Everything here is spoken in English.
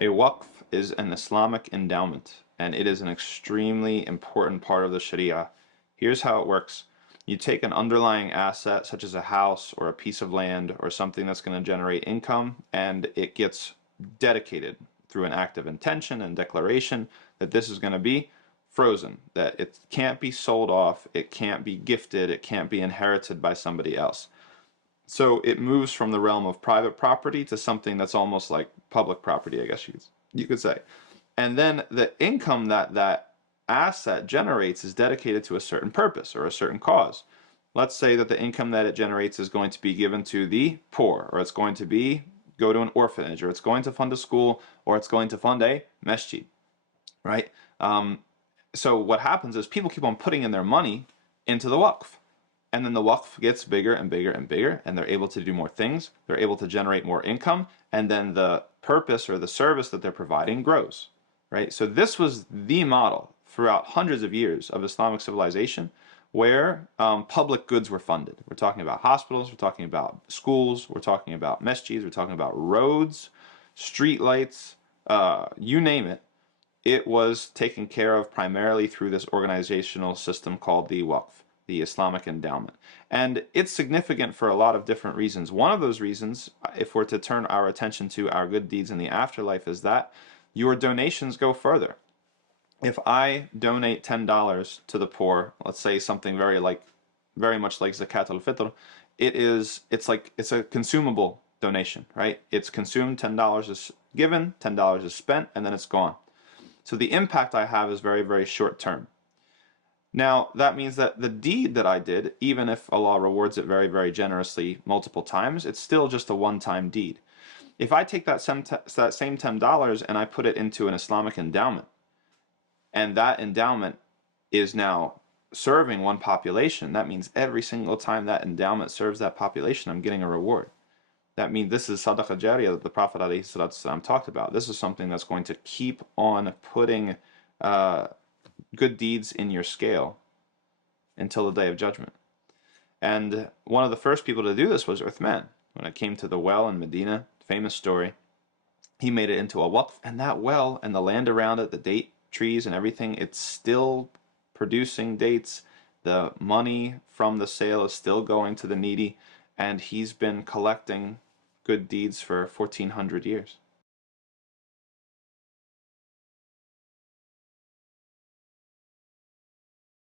A waqf is an Islamic endowment, and it is an extremely important part of the Sharia. Here's how it works. You take an underlying asset, such as a house or a piece of land or something that's going to generate income, and it gets dedicated through an act of intention and declaration that this is going to be frozen, that it can't be sold off, it can't be gifted, it can't be inherited by somebody else. So it moves from the realm of private property to something that's almost like public property, I guess you could say. And then the income that that asset generates is dedicated to a certain purpose or a certain cause. Let's say that the income that it generates is going to be given to the poor, or it's going to be go to an orphanage, or it's going to fund a school, or it's going to fund a masjid, right? So what happens is people keep on putting in their money into the waqf. And then the waqf gets bigger and bigger and bigger, and they're able to do more things. They're able to generate more income, and then the purpose or the service that they're providing grows, right? So this was the model throughout hundreds of years of Islamic civilization where public goods were funded. We're talking about hospitals, we're talking about schools, we're talking about masjids, we're talking about roads, street lights, you name it. It was taken care of primarily through this organizational system called the Waqf, the Islamic Endowment. And it's significant for a lot of different reasons. One of those reasons, if we're to turn our attention to our good deeds in the afterlife, is that your donations go further. If I donate $10 to the poor, let's say something very much like zakat al-fitr, it's a consumable donation, right? It's consumed, $10 is given, $10 is spent, and then it's gone. So the impact I have is very, very short term. Now, that means that the deed that I did, even if Allah rewards it very, very generously multiple times, it's still just a one-time deed. If I take that same $10 and I put it into an Islamic endowment, and that endowment is now serving one population, that means every single time that endowment serves that population, I'm getting a reward. That means this is sadaqah jariyah that the Prophet ﷺ talked about. This is something that's going to keep on putting good deeds in your scale until the day of judgment. And one of the first people to do this was Uthman. When it came to the well in Medina, famous story, he made it into a waqf, and that well and the land around it, the date trees and everything, it's still producing dates. The money from the sale is still going to the needy, and he's been collecting good deeds for 1400 years.